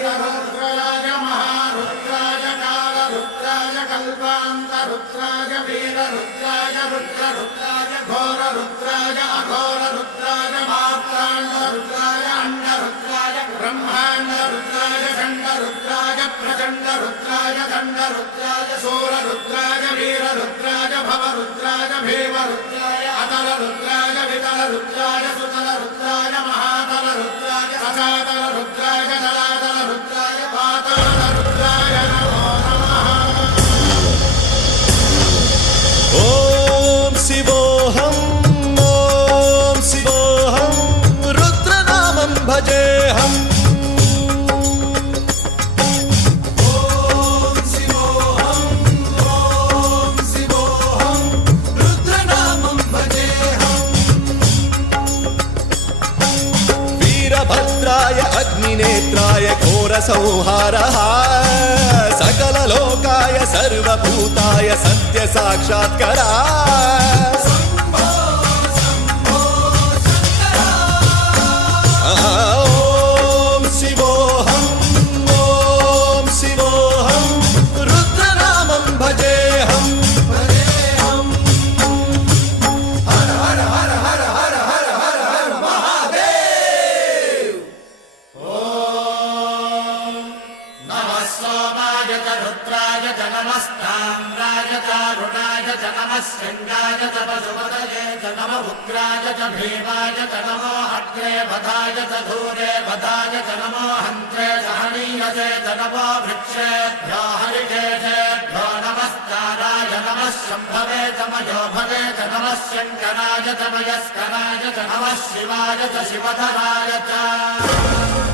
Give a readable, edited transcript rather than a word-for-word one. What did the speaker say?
रुद्राय महारुद्राय कालरुद्राय कल्पान्तरुद्राय वीररुद्राय रुद्ररुद्राय घोररुद्राय अघोररुद्राय मार्ताण्डरुद्राय अण्डरुद्राय ब्रह्माण्डरुद्राय खण्डरुद्राय प्रचण्डरुद्राय दण्डरुद्राय शूररुद्राय वीररुद्राय भवरुद्राय भीमरुद्राय अतलरुद्राय वितलरुद्राय सुतलरुद्राय महातलरुद्राय सचातलरुद्राय जलातलरुद्राय पातालरुद्राय नमो नमः। ॐ शिवोऽहं रुद्रनामं भजेऽहम्। भद्राय अग्निनेत्राय घोरसंहारः सकललोकाय सर्वभूताय सत्यसाक्षात्करा। ॐ शिवोऽहं रुद्रनामं भजेऽहम्। रुद्राय च नमस्ताम्राय च रुणाय च नमः शृङ्गाय च पशुपतये च नमः उग्राय च भीमाय च नमो अग्रे वधाय च धूरे वधाय च नमो हन्त्रे च हनीयसे च नमो वृक्षेभ्यो हरिकेशेभ्यो नमस्काराय नमः शम्भवे च मयोभवे च नमः शङ्कराय च मयस्कराय च नमः शिवाय च शिवधराय च